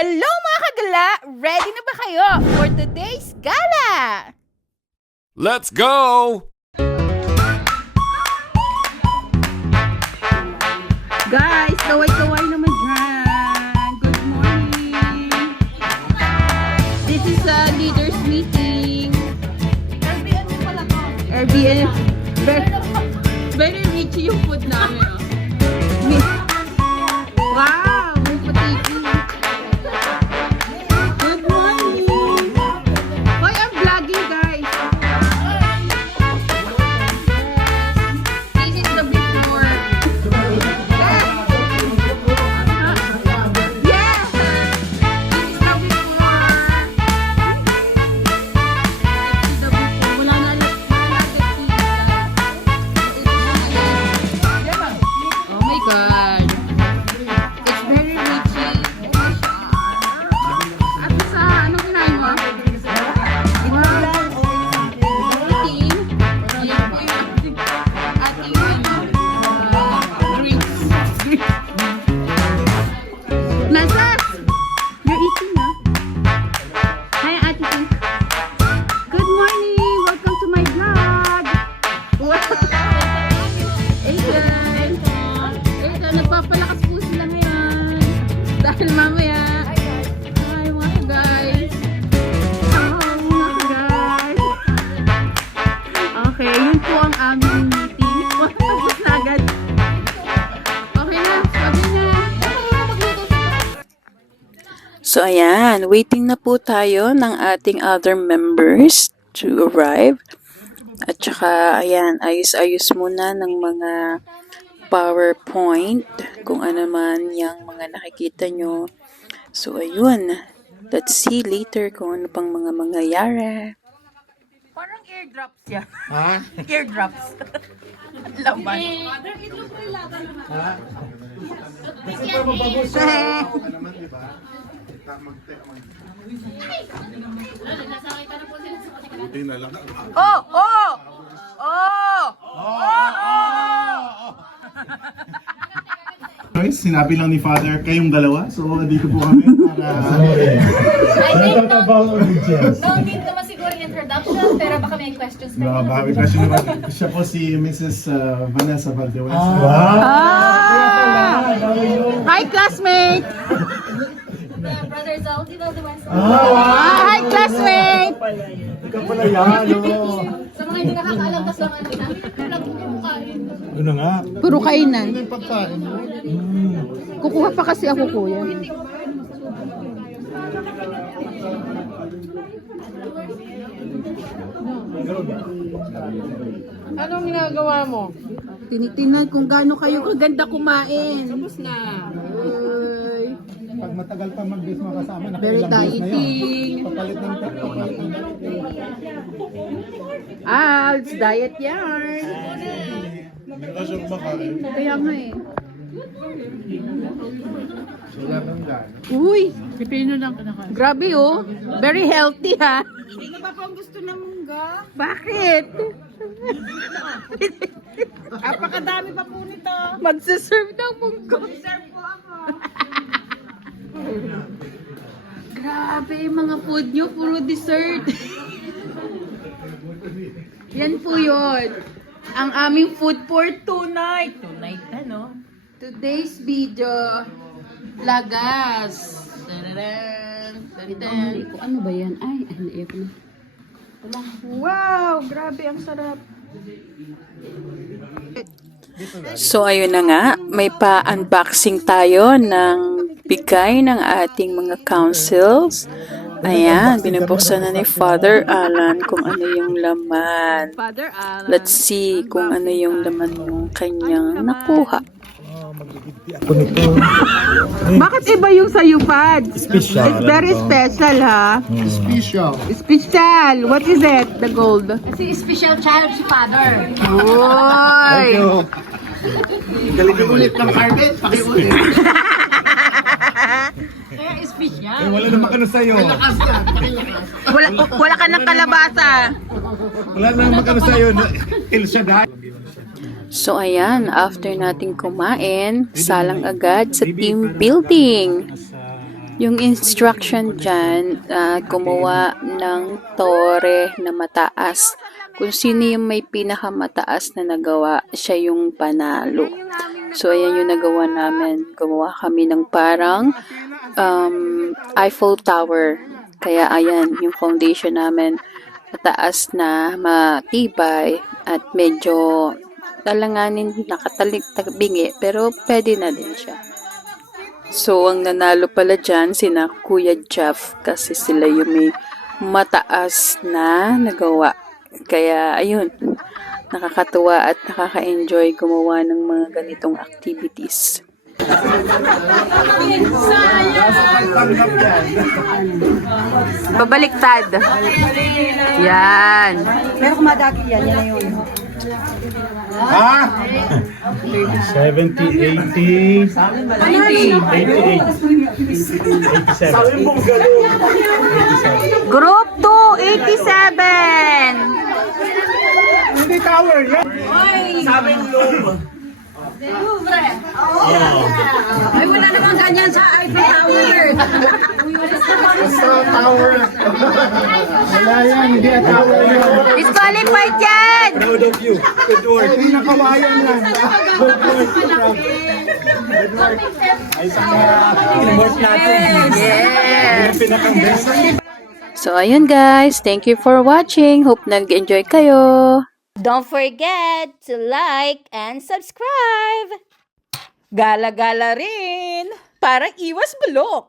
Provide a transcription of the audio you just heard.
Hello mga kagala! Ready na ba kayo for today's gala? Let's go! Guys, kaway-kaway naman dyan. Good morning. This is a leaders meeting. Airbnb pala to. Airbnb. Very rich yung food namin. Wow! May patiki. Good morning. Hoy, I'm vlogging, guys. This is the before. Yes! Yes! This is the before. This is the before. Wala na Oh my God. It's very richy. At sa ano kinain mo? Eating. Ayan po yung ating drinks. Nasas! You're eating na? Hi, Ate Pink. Good morning! Welcome to my vlog! Ayan! Ayan, nagpapalakas po sila ngayon. Dahil mamaya. Hi, mga guys. Hello, mga guys. Okay, yun po ang aming meeting. Tapos na agad. Okay na, sabi na. So ayan, waiting na po tayo ng ating other members to arrive. At saka ayan, ayos-ayos muna ng mga PowerPoint kung ano man yung mga nakikita nyo. So ayun, let's see later kung ano pang mga mangyayari. Parang airdrops yan. Ha? Airdrops. Laban. Kasi pa mabago sa ka naman, di ba? Buti na lang. Oh! Oh! Oh! Oh! Guys, sinabi lang ni Father kayong dalawa. So, dito po kami para... I think no need naman siguro introduction, pero baka may questions kayo. Baka question naman. Siya po si Mrs. Vanessa Valdehuesa. Hi, classmate! Brother Zal, di ba the West? Hi, classmate! Ikaw pala yan, oo. Sa mga hindi nakakaalam, tas lang ano namin, lang yung kain. Ano nga? Puro kainan. Ano yung pagkain mo? Kukuha pa kasi ako, kuya. Anong ginagawa mo? Tinitingnan kung gaano kayo kaganda kumain. Tapos na. Uy. Pag matagal pa mag-bis mga kasama, Very nakailang days na yun. dieting. Papalit ng It's diet yarn. Hindi ka siya kumakain. Kaya nga eh. Sila bang gano'n? Uy, Pipino lang kinakain. grabe oh. Very healthy ha. Sino ba po ang gusto ng mungga? Bakit? Apakadami pa po nito. Magsaserve ng munggo. Serve po ako. Grabe, mga food nyo, puro dessert. Yan po yun. Ang aming food for tonight. Tonight na, no? Today's video, lagas. Tararan, tararan. Ano ba yan? Ay, naiyak na. Wow, grabe, ang sarap. So ayun na nga, may pa-unboxing tayo ng bigay ng ating mga councils. Ayan, binubuksan na ni Father Alan kung ano yung laman. Father Alan. Let's see kung ano yung laman yung kanyang nakuha. Ako nito. Bakit iba yung sayo, Pad? Special. It's very special, ha? Special. Special. What is it? The gold. Si special child si Father. Uy! Galing ulit ng carpet. Pakiulit. Kaya special. Wala naman ka na sa'yo. Wala ka ng kalabasa. Wala naman ka na sa'yo. Il Shaddai. So ayan, after nating kumain, salang agad sa team building. Yung instruction dyan, gumawa ng tore na mataas. Kung sino yung may pinakamataas na nagawa, siya yung panalo. So, ayan yung nagawa namin. Gumawa kami ng parang Eiffel Tower. Kaya, ayan, yung foundation namin, mataas na, matibay, at medyo talanganin, nakataliktabingi, pero pwede na din siya. So, ang nanalo pala dyan, sina Kuya Jeff, kasi sila yung may mataas na nagawa. Kaya, ayun, nakakatuwa at nakaka-enjoy gumawa ng mga ganitong activities. Babaliktad. Yan. Meron kumadaki yan, yan na yun. 70, 80, 88, 87. Group 2, 87. Hindi tower yan. Ay, wala namang ganyan sa Eiffel Tower. Basta tower. Wala yan, hindi ang tower yan. Disqualified yan! Proud of you. Good work. Hindi na kawayan yan. Good work. Good work. Ay, teamwork natin. Yes! Pinakang best. So, ayun guys. Thank you for watching. Hope nag-enjoy kayo. Don't forget to like and subscribe! Gala-gala rin. Parang iwas bulok.